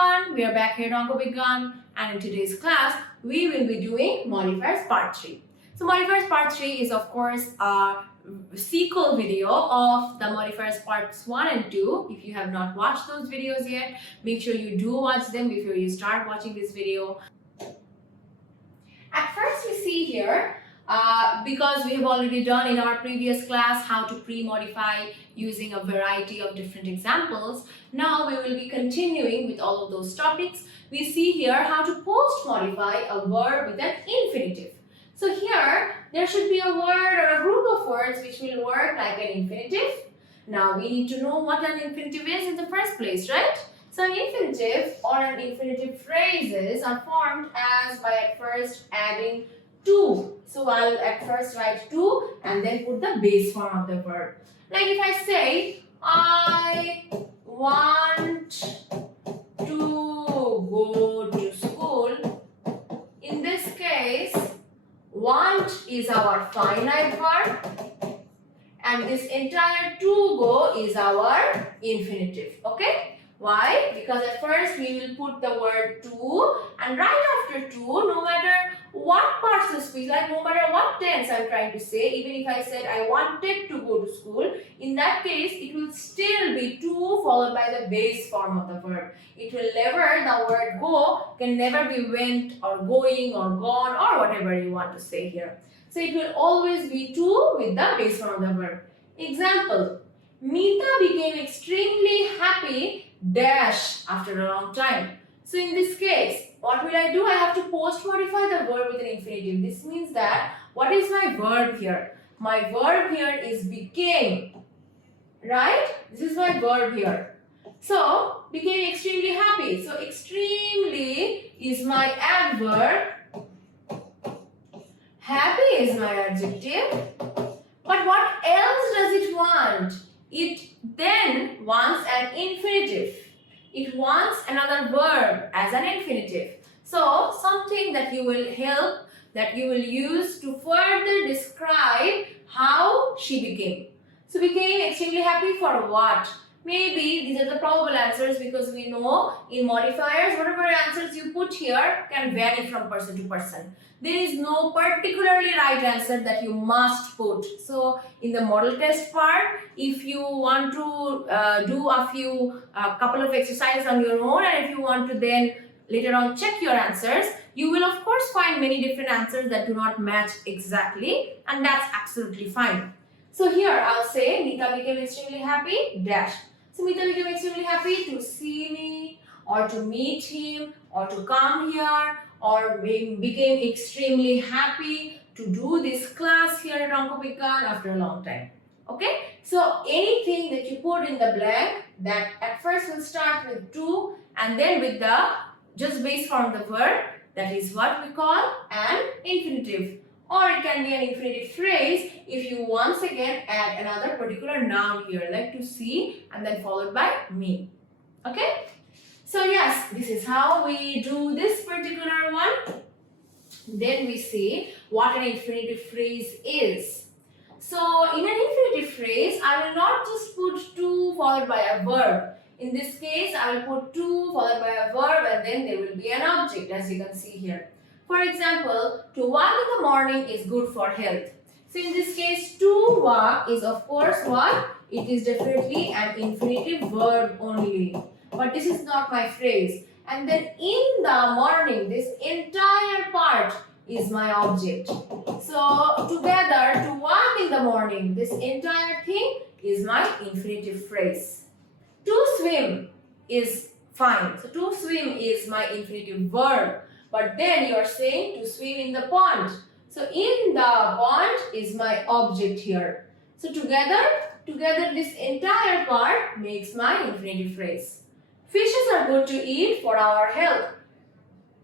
everyone, we are back here at OngkoBiggan, and in today's class we will be doing Modifiers Part 3. So Modifiers Part 3 is of course a sequel video of the Modifiers Parts 1 and 2. If you have not watched those videos yet, make sure you do watch them before you start watching this video. At first we see here, because we have already done in our previous class how to pre-modify using a variety of different examples. Now we will be continuing with all of those topics. We see here how to post-modify a verb with an infinitive. So here there should be a word or a group of words which will work like an infinitive. Now we need to know what an infinitive is in the first place, right? So an infinitive or an infinitive phrases are formed as by at first adding to. So I'll at first write to and then put the base form of the verb. Like if I say, I want to go to school. In this case, want is our finite verb and this entire to go is our infinitive. Okay? Why? Because at first we will put the word to, and right after to, no matter what parts of speech, like no matter what tense I'm trying to say, even if I said I wanted to go to school, in that case it will still be to followed by the base form of the verb. It will never, the word go can never be went or going or gone or whatever you want to say here. So it will always be to with the base form of the verb. Example, Meeta became extremely happy dash after a long time. So in this case, what will I do? I have to post modify the verb with an infinitive. This means that what is my verb here? My verb here is became, right? This is my verb here. So became extremely happy. So extremely is my adverb. Happy is my adjective. But what else does it want? It then wants an infinitive. It wants another verb as an infinitive. So something that you will help, that you will use to further describe how she became. So became extremely happy for what? Maybe these are the probable answers because we know in modifiers whatever answers you put here can vary from person to person. There is no particularly right answer that you must put. So in the model test part, if you want to do a couple of exercises on your own, and if you want to then later on check your answers, you will of course find many different answers that do not match exactly, and that's absolutely fine. So here I'll say Meeta became extremely happy dash. So Meeta became extremely happy to see me or to meet him or to come here, or became extremely happy to do this class here at OngkoBiggan after a long time. Okay? So anything that you put in the blank that at first will start with to and then with the just base form of the verb, that is what we call an infinitive. Or it can be an infinitive phrase if you once again add another particular noun here, like to see and then followed by me. Okay? So yes, this is how we do this particular one. Then we see what an infinitive phrase is. So in an infinitive phrase, I will not just put to followed by a verb. In this case, I will put to followed by a verb and then there will be an object, as you can see here. For example, to walk in the morning is good for health. So in this case, to walk is of course what? It is definitely an infinitive verb only. But this is not my phrase. And then in the morning, this entire part is my object. So together, to walk in the morning, this entire thing is my infinitive phrase. To swim is fine. So to swim is my infinitive verb. But then you are saying to swim in the pond. So in the pond is my object here. So together this entire part makes my infinitive phrase. Fishes are good to eat for our health.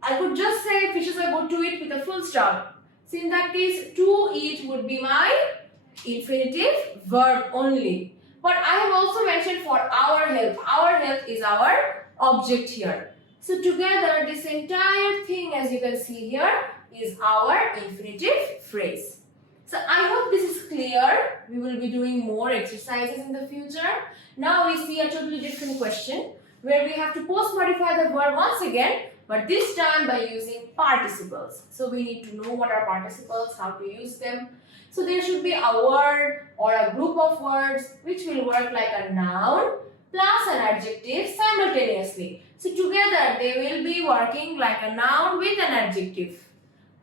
I could just say fishes are good to eat with a full stop. So in that case, to eat would be my infinitive verb only. But I have also mentioned for our health. Our health is our object here. So together this entire thing, as you can see here, is our infinitive phrase. So I hope this is clear. We will be doing more exercises in the future. Now we see a totally different question. where we have to post-modify the verb once again, but this time by using participles. So we need to know what are participles, how to use them. So there should be a word or a group of words which will work like a noun plus an adjective simultaneously. So together they will be working like a noun with an adjective.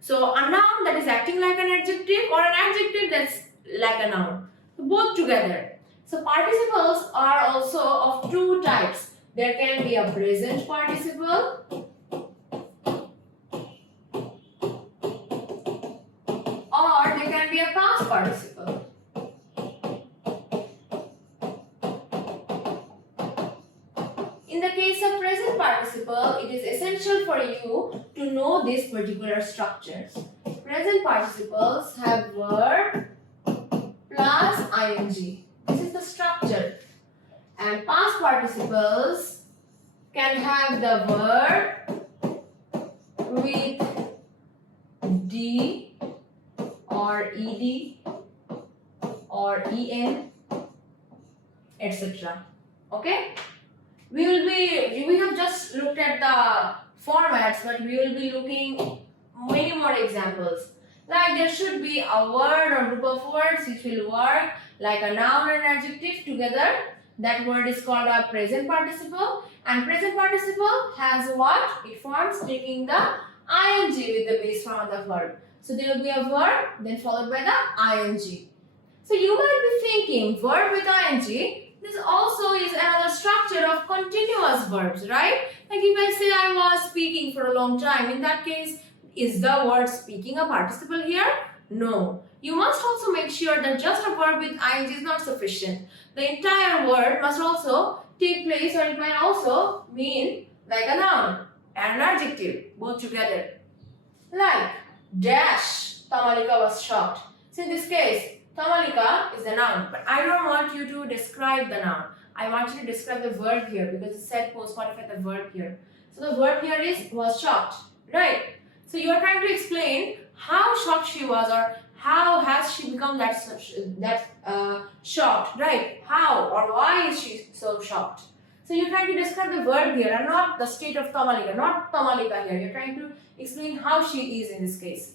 So a noun that is acting like an adjective or an adjective that's like a noun. So both together. So participles are also of two types. There can be a present participle or there can be a past participle. In the case of present participle, it is essential for you to know these particular structures. Present participles have verb plus ing. This is the structure. And past participles can have the verb with d or ed or en, etc. Okay? We have just looked at the formats, but we will be looking many more examples. Like there should be a word or group of words which will work like a noun and adjective together. That word is called a present participle, and present participle has what? It forms taking the ing with the base form of the verb. So there will be a verb then followed by the ing. So you might be thinking verb with ing, this also is another structure of continuous verbs, right? Like if I say I was speaking for a long time, in that case, is the word speaking a participle here? No. You must also make sure that just a verb with ing is not sufficient. The entire word must also take place, or it might also mean like a noun and an adjective, both together. Like dash, Tamalika was shocked. So in this case, Tamalika is the noun, but I don't want you to describe the noun. I want you to describe the verb here because it said post-modify the verb here. So the verb here is was shocked, right? So you are trying to explain how shocked she was, or how has she become that shocked, right? How or why is she so shocked? So you're trying to describe the verb here and not the state of Tamalika, not Tamalika here. You're trying to explain how she is in this case.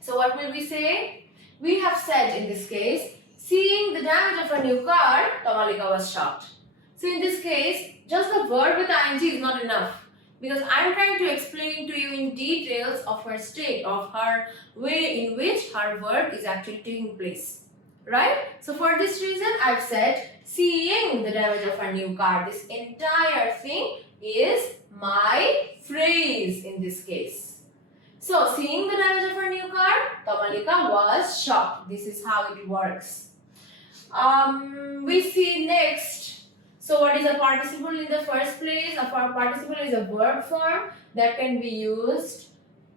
So what will we say? We have said in this case, seeing the damage of a new car, Tamalika was shocked. So in this case, just the verb with ing is not enough, because I'm trying to explain to you in details of her state, of her way in which her verb is actually taking place, right? So for this reason, I've said seeing the damage of a new car. This entire thing is my phrase in this case. So seeing the damage of her new car, Tamalika was shocked. This is how it works. We see next. So what is a participle in the first place? A participle is a verb form that can be used,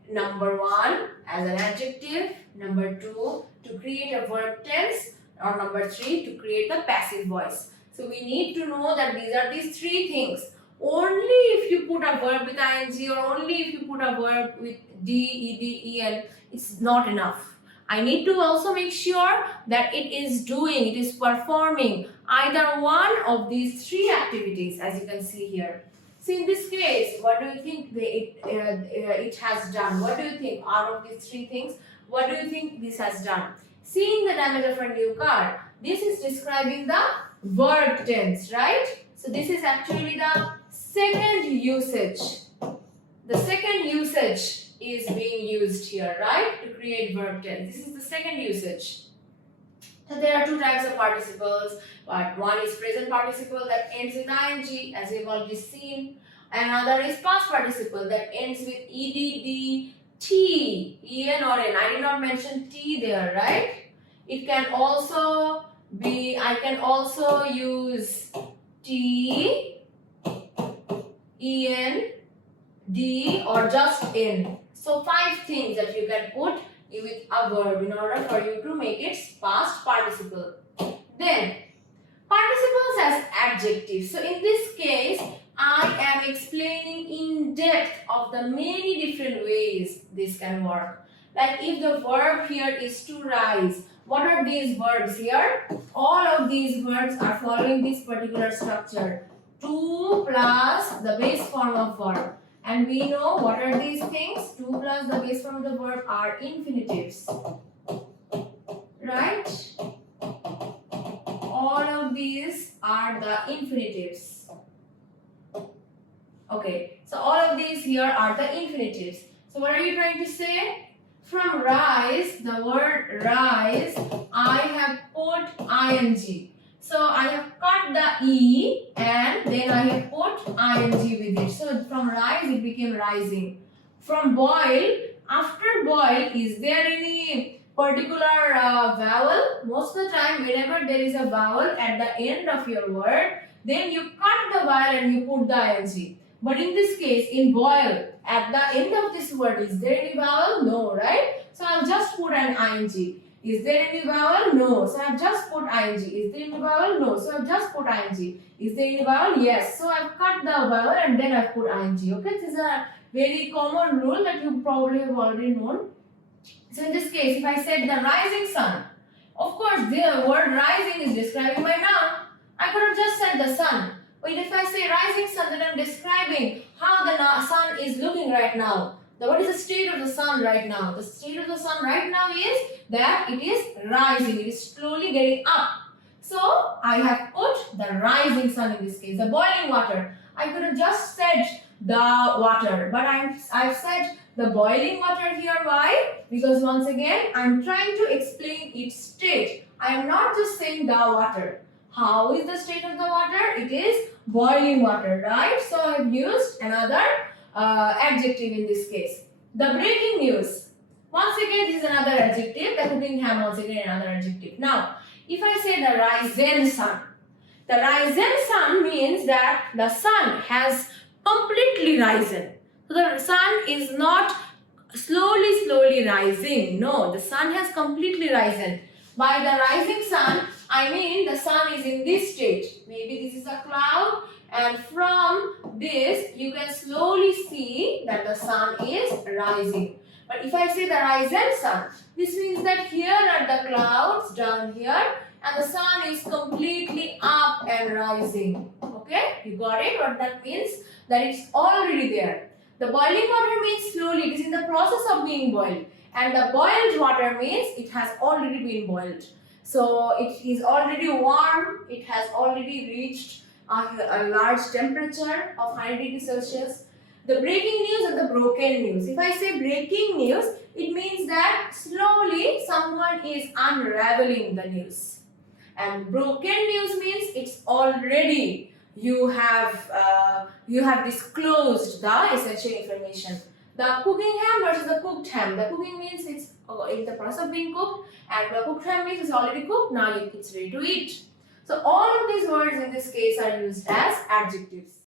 number 1, as an adjective, number 2, to create a verb tense, or number 3, to create the passive voice. So we need to know that these are these 3 things. Only if you put a verb with ing, or only if you put a verb with d, ed, en, it's not enough. I need to also make sure that it is performing either one of these 3 activities, as you can see here. So in this case, what do you think it has done? What do you think out of these 3 things? What do you think this has done? Seeing the damage of a new car. This is describing the verb tense, right? So this is actually the second usage. The second usage is being used here, right? To create verb tense. This is the second usage. So there are 2 types of participles. But one is present participle that ends with ing, as we've already seen. Another is past participle that ends with ed, d, t, en or n. I did not mention t there, right? It can also be, I can also use t, en, d or just n. So 5 things that you can put with a verb in order for you to make its past participle. Then participles as adjectives. So in this case, I am explaining in depth of the many different ways this can work. Like if the verb here is to rise, what are these verbs here? All of these verbs are following this particular structure. 2 plus the base form of verb. And we know what are these things? 2 plus the base form of the verb are infinitives. Right? All of these are the infinitives. Okay, so all of these here are the infinitives. So what are you trying to say? From rise, the word rise, I have put ing. So I have cut the E and then I have put ing with it. So from rise it became rising. From boil, after boil, is there any particular vowel? Most of the time whenever there is a vowel at the end of your word, then you cut the vowel and you put the ing. But in this case, in boil, at the end of this word, is there any vowel? No, right? So I'll just put an ing. Is there any vowel? No. So I've just put ing. Is there any vowel? No. So I've just put ing. Is there any vowel? Yes. So I've cut the vowel and then I've put ing. Okay, this is a very common rule that you probably have already known. So in this case, if I said the rising sun, of course the word rising is describing my noun. I could have just said the sun. But if I say rising sun, then I'm describing how the sun is looking right now. What is the state of the sun right now? The state of the sun right now is that it is rising. It is slowly getting up. So I have put the rising sun in this case. The boiling water. I could have just said the water. But I've said the boiling water here. Why? Because once again, I'm trying to explain its state. I am not just saying the water. How is the state of the water? It is boiling water, right? So I've used another adjective in this case. The breaking news. Once again, this is another adjective. The cooking ham, once again, another adjective. Now, if I say the rising sun, the rising sun means that the sun has completely risen. So the sun is not slowly rising. No, the sun has completely risen. By the rising sun, I mean the sun is in this state. Maybe this is a cloud, and from this you can slowly see that the sun is rising. But if I say the rising sun, this means that here are the clouds down here and the sun is completely up and rising. Okay, you got it? What that means? That it's already there. The boiling water means slowly, it is in the process of being boiled. And the boiled water means it has already been boiled. So it is already warm, it has already reached a large temperature of 100 degrees Celsius. The breaking news and the broken news. If I say breaking news, it means that slowly someone is unraveling the news. And broken news means it's already you have disclosed the essential information. The cooking ham versus the cooked ham. The cooking means it's in the process of being cooked, and the cooked ham means it's already cooked, now it's ready to eat. So all of these words in this case are used as adjectives.